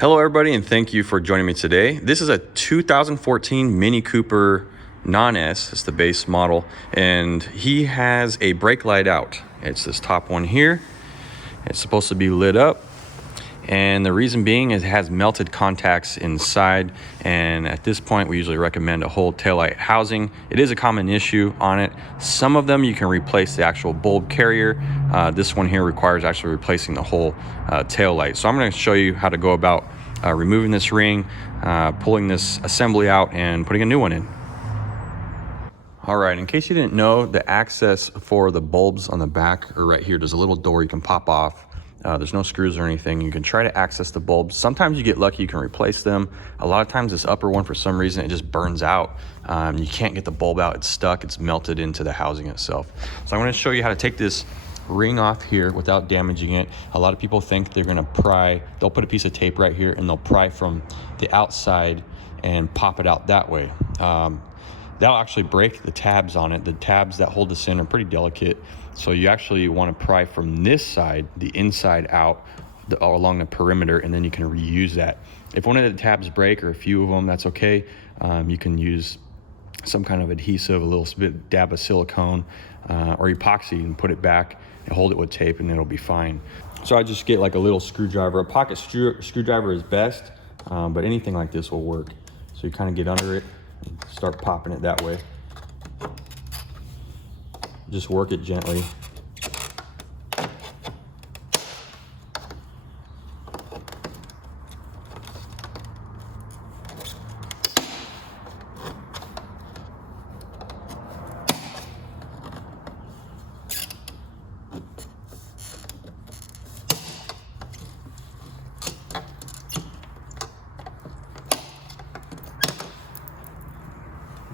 Hello everybody, and thank you for joining me today. This is a 2014 Mini Cooper Non-S. It's the base model, and he has a brake light out. It's this top one here. It's supposed to be lit up, and the reason being is it has melted contacts inside, and at this point we usually recommend a whole taillight housing. It is a common issue on it. Some of them you can replace the actual bulb carrier. This one here requires actually replacing the whole tail light. So I'm going to show you how to go about removing this ring, pulling this assembly out, and putting a new one in. All right, in case you didn't know, the access for the bulbs on the back are right here. There's a little door you can pop off. There's no screws or anything. You can try to access the bulbs. Sometimes you get lucky, you can replace them. A lot of times this upper one, for some reason, it just burns out. You can't get the bulb out, it's stuck, it's melted into the housing itself. So I'm gonna show you how to take this ring off here without damaging it. A lot of people think they're gonna pry, they'll put a piece of tape right here and they'll pry from the outside and pop it out that way. That'll actually break the tabs on it. The tabs that hold this in are pretty delicate. So you actually want to pry from this side, the inside out, along the perimeter, and then you can reuse that. If one of the tabs break, or a few of them, that's okay. You can use some kind of adhesive, a little bit dab of silicone or epoxy, and put it back and hold it with tape, and it'll be fine. So I just get like a little screwdriver. A pocket screwdriver is best, but anything like this will work. So you kind of get under it, start popping it that way. Just work it gently.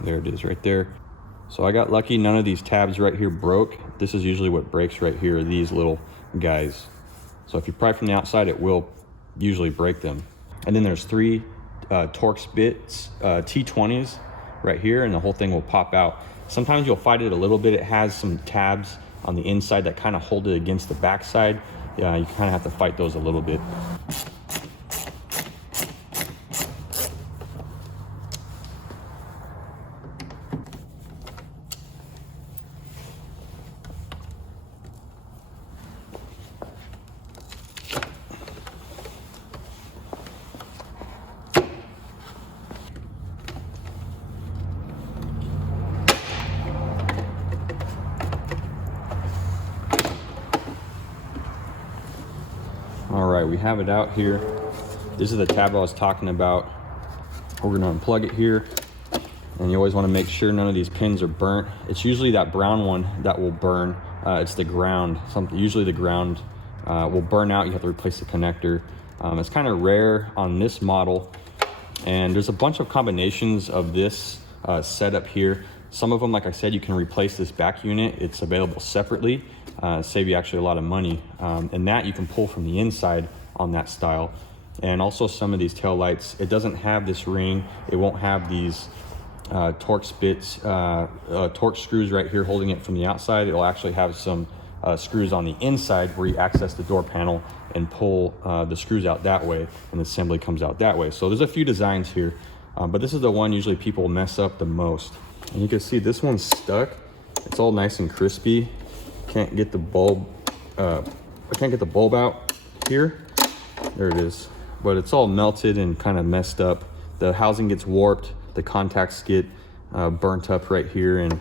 There it is right there. So I got lucky, none of these tabs right here broke. This is usually what breaks right here, these little guys. So if you pry from the outside, it will usually break them. And then there's three Torx bits, T20s right here, and the whole thing will pop out. Sometimes you'll fight it a little bit. It has some tabs on the inside that kind of hold it against the backside. Yeah, you kind of have to fight those a little bit. All right, we have it out here. This is the tab I was talking about. We're gonna unplug it here, and you always wanna make sure none of these pins are burnt. It's usually that brown one that will burn. It's the ground. Usually the ground will burn out. You have to replace the connector. It's kind of rare on this model, and there's a bunch of combinations of this setup here. Some of them, like I said, you can replace this back unit. It's available separately. Save you actually a lot of money. And that you can pull from the inside on that style. And also some of these tail lights, it doesn't have this ring. It won't have these Torx bits, Torx screws right here holding it from the outside. It'll actually have some screws on the inside where you access the door panel and pull the screws out that way, and the assembly comes out that way. So there's a few designs here, but this is the one usually people mess up the most. And you can see this one's stuck. It's all nice and crispy. Can't get the bulb, I can't get the bulb out here. There it is. But it's all melted and kind of messed up. The housing gets warped. The contacts get burnt up right here. And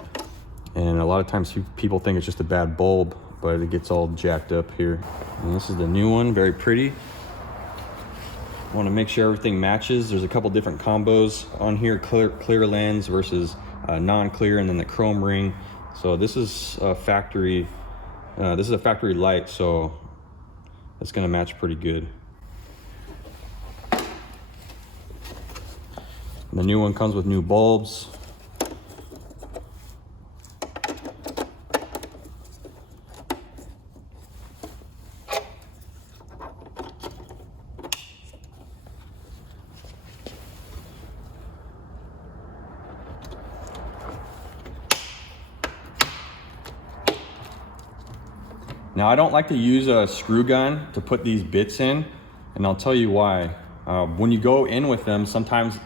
a lot of times people think it's just a bad bulb, but it gets all jacked up here. And this is the new one, very pretty. Want to make sure everything matches. There's a couple different combos on here, clear lens versus non-clear, and then the chrome ring. So this is a factory light, so it's gonna match pretty good. The new one comes with new bulbs. Now I don't like to use a screw gun to put these bits in, and I'll tell you why. When you go in with them, sometimes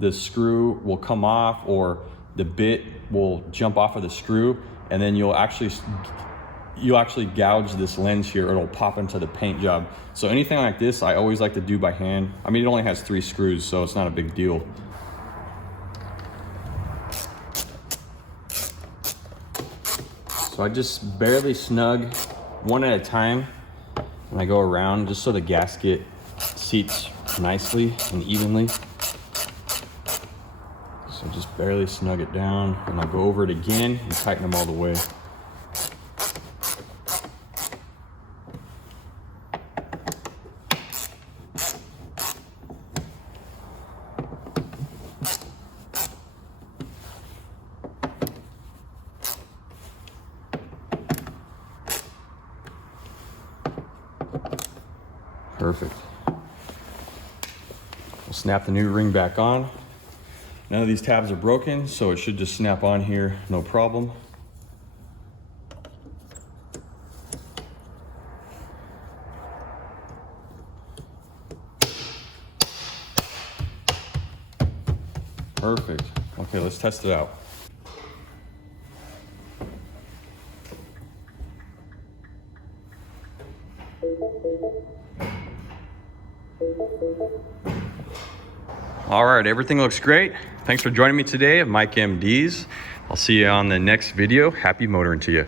the screw will come off or the bit will jump off of the screw, and then you'll actually gouge this lens here, or it'll pop into the paint job. So anything like this, I always like to do by hand. I mean, it only has 3 screws, so it's not a big deal. So I just barely snug one at a time, and I go around just so the gasket seats nicely and evenly. So just barely snug it down, and I'll go over it again and tighten them all the way. Perfect. We'll snap the new ring back on. None of these tabs are broken, so it should just snap on here, no problem. Perfect. Okay, let's test it out. All right, everything looks great. Thanks for joining me today at Mike MD's. I'll see you on the next video. Happy motoring to you.